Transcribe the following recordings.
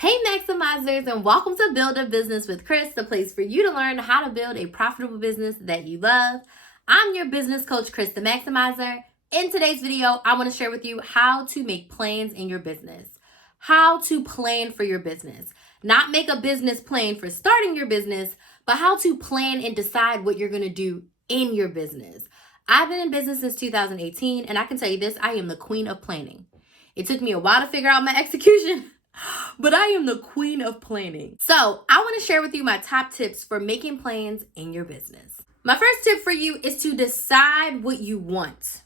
Hey Maximizers, and welcome to Build a Business with Chris, the place for you to learn how to build a profitable business that you love. I'm your business coach, Chris the Maximizer. In today's video, I want to share with you how to make plans in your business. How to plan for your business. Not make a business plan for starting your business, but how to plan and decide what you're going to do in your business. I've been in business since 2018, and I can tell you this, I am the queen of planning. It took me a while to figure out my execution, but I am the queen of planning. So I want to share with you my top tips for making plans in your business. My first tip for you is to decide what you want.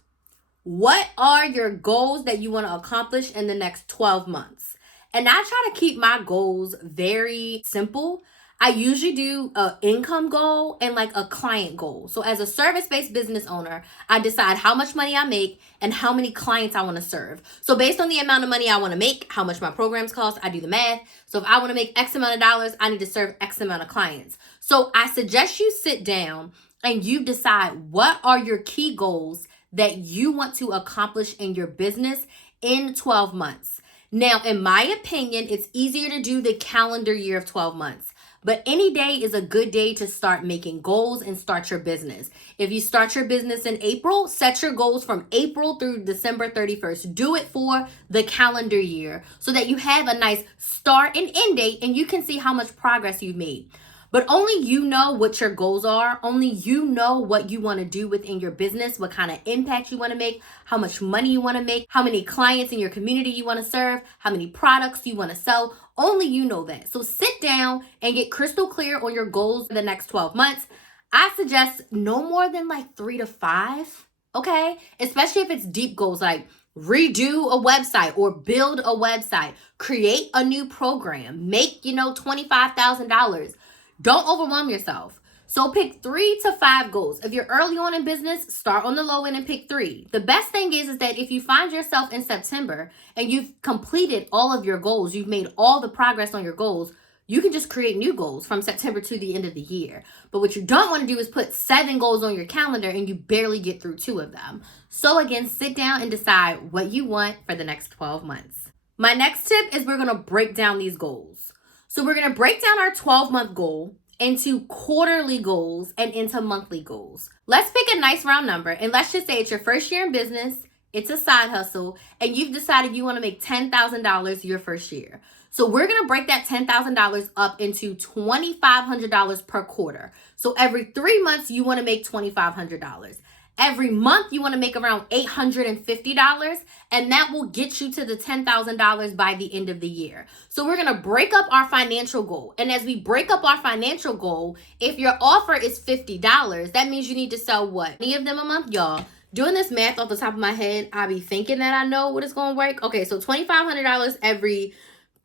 What are your goals that you want to accomplish in the next 12 months? And I try to keep my goals very simple. I usually do an income goal and like a client goal. So as a service-based business owner, I decide how much money I make and how many clients I want to serve. So based on the amount of money I want to make, how much my programs cost, I do the math. So if I want to make X amount of dollars, I need to serve X amount of clients. So I suggest you sit down and you decide what are your key goals that you want to accomplish in your business in 12 months. Now, in my opinion, it's easier to do the calendar year of 12 months. But any day is a good day to start making goals and start your business. If you start your business in April, set your goals from April through December 31st. Do it for the calendar year so that you have a nice start and end date and you can see how much progress you've made. But only you know what your goals are. Only you know what you want to do within your business, what kind of impact you want to make, how much money you want to make, how many clients in your community you want to serve, how many products you want to sell. Only you know that. So sit down and get crystal clear on your goals for the next 12 months. I suggest no more than like 3 to 5, okay? Especially if it's deep goals like redo a website or build a website, create a new program, make, $25,000. Don't overwhelm yourself. So pick 3 to 5 goals. If you're early on in business, start on the low end and pick 3. The best thing is that if you find yourself in September and you've completed all of your goals, you've made all the progress on your goals, you can just create new goals from September to the end of the year. But what you don't want to do is put 7 goals on your calendar and you barely get through 2 of them. So again, sit down and decide what you want for the next 12 months. My next tip is we're going to break down these goals. So we're going to break down our 12-month goal into quarterly goals and into monthly goals. Let's pick a nice round number and let's just say it's your first year in business, it's a side hustle, and you've decided you want to make $10,000 your first year. So we're going to break that $10,000 up into $2,500 per quarter. So every 3 months you want to make $2,500. Every month you want to make around $850, and that will get you to the $10,000 by the end of the year. So we're going to break up our financial goal. And as we break up our financial goal, if your offer is $50, that means you need to sell what? Any of them a month, y'all? Doing this math off the top of my head, I be thinking that I know what it's going to work. Okay, so $2,500 every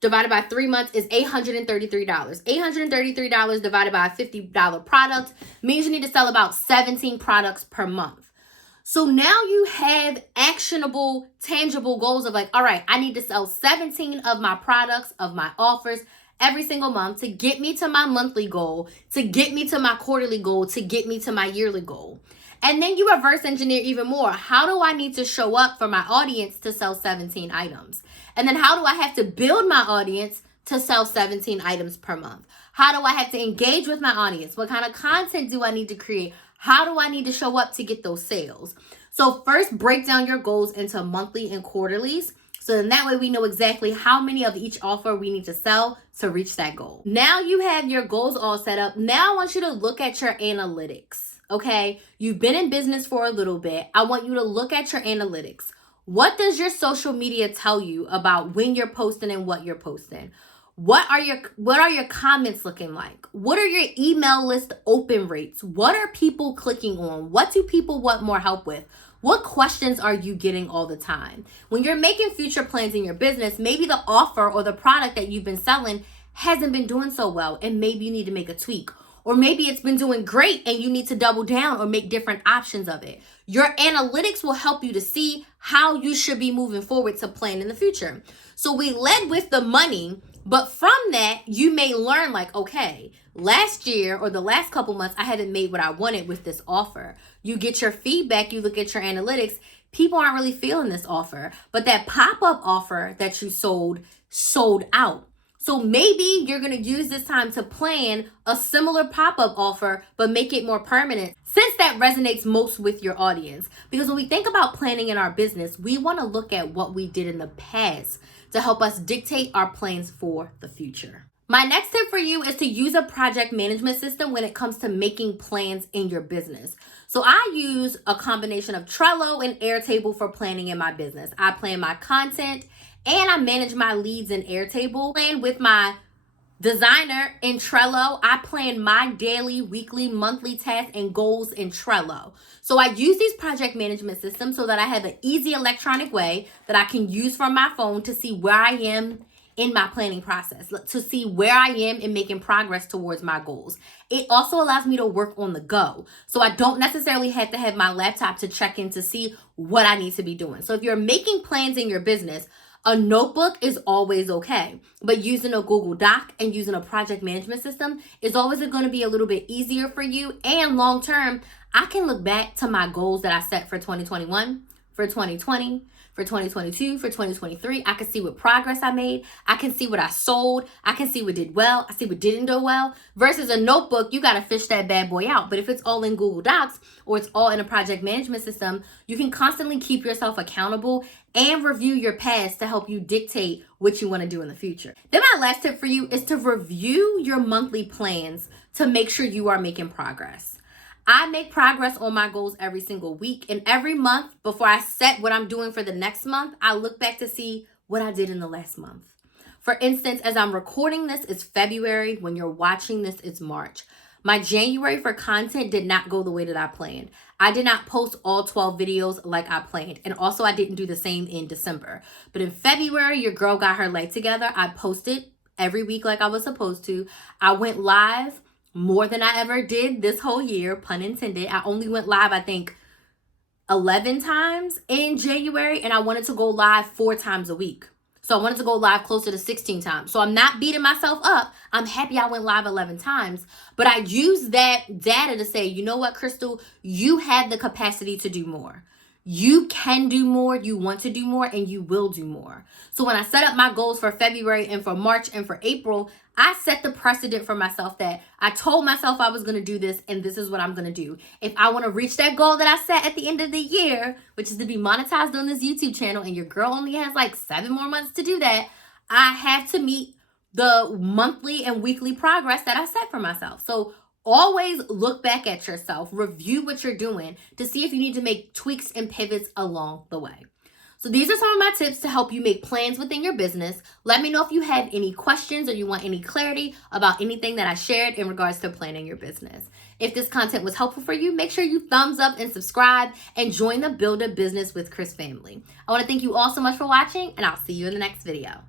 divided by 3 months is $833. $833 divided by a $50 product means you need to sell about 17 products per month. So now you have actionable, tangible goals of like, all right, I need to sell 17 of my products, of my offers every single month to get me to my monthly goal, to get me to my quarterly goal, to get me to my yearly goal. And then you reverse engineer even more. How do I need to show up for my audience to sell 17 items? And then how do I have to build my audience to sell 17 items per month? How do I have to engage with my audience? What kind of content do I need to create? How do I need to show up to get those sales? So first, break down your goals into monthly and quarterlies. So then that way we know exactly how many of each offer we need to sell to reach that goal. Now you have your goals all set up. Now I want you to look at your analytics. Okay, you've been in business for a little bit. I want you to look at your analytics. What does your social media tell you about when you're posting and what you're posting? What are your comments looking like? What are your email list open rates? What are people clicking on? What do people want more help with? What questions are you getting all the time? When you're making future plans in your business, maybe the offer or the product that you've been selling hasn't been doing so well, and maybe you need to make a tweak. Or maybe it's been doing great and you need to double down or make different options of it. Your analytics will help you to see how you should be moving forward to plan in the future. So we led with the money, but from that, you may learn like, okay, last year or the last couple months, I haven't made what I wanted with this offer. You get your feedback, you look at your analytics, people aren't really feeling this offer, but that pop-up offer that you sold out. So maybe you're going to use this time to plan a similar pop-up offer, but make it more permanent, since that resonates most with your audience. Because when we think about planning in our business, we want to look at what we did in the past to help us dictate our plans for the future. My next tip for you is to use a project management system when it comes to making plans in your business. So I use a combination of Trello and Airtable for planning in my business. I plan my content and I manage my leads in Airtable. And with my designer in Trello, I plan my daily, weekly, monthly tasks and goals in Trello. So I use these project management systems so that I have an easy electronic way that I can use from my phone to see where I am in my planning process, to see where I am in making progress towards my goals. It also allows me to work on the go. So I don't necessarily have to have my laptop to check in to see what I need to be doing. So if you're making plans in your business, a notebook is always okay, but using a Google Doc and using a project management system is always going to be a little bit easier for you. And long term, I can look back to my goals that I set for 2021, for 2020, for 2022, for 2023. I can see what progress I made. I can see what I sold. I can see what did well. I see what didn't do well. Versus a notebook, you got to fish that bad boy out. But if it's all in Google Docs or it's all in a project management system, you can constantly keep yourself accountable and review your past to help you dictate what you want to do in the future. Then my last tip for you is to review your monthly plans to make sure you are making progress. I make progress on my goals every single week, and every month before I set what I'm doing for the next month, I look back to see what I did in the last month. For instance, as I'm recording this, it's February. When you're watching this, it's March. My January for content did not go the way that I planned. I did not post all 12 videos like I planned. And also I didn't do the same in December. But in February, your girl got her life together. I posted every week like I was supposed to. I went live more than I ever did this whole year, pun intended. I only went live, I think, 11 times in January, and I wanted to go live 4 times a week. So I wanted to go live closer to 16 times. So I'm not beating myself up. I'm happy I went live 11 times. But I used that data to say, you know what, Crystal, you had the capacity to do more. You can do more, you want to do more, and you will do more. So when I set up my goals for February and for March and for April, I set the precedent for myself that I told myself I was going to do this, and this is what I'm going to do. If I want to reach that goal that I set at the end of the year, which is to be monetized on this YouTube channel, and your girl only has like 7 more months to do that, I have to meet the monthly and weekly progress that I set for myself. So always look back at yourself, review what you're doing to see if you need to make tweaks and pivots along the way. So these are some of my tips to help you make plans within your business. Let me know if you have any questions or you want any clarity about anything that I shared in regards to planning your business. If this content was helpful for you, make sure you thumbs up and subscribe and join the Build a Business with Chris family. I want to thank you all so much for watching, and I'll see you in the next video.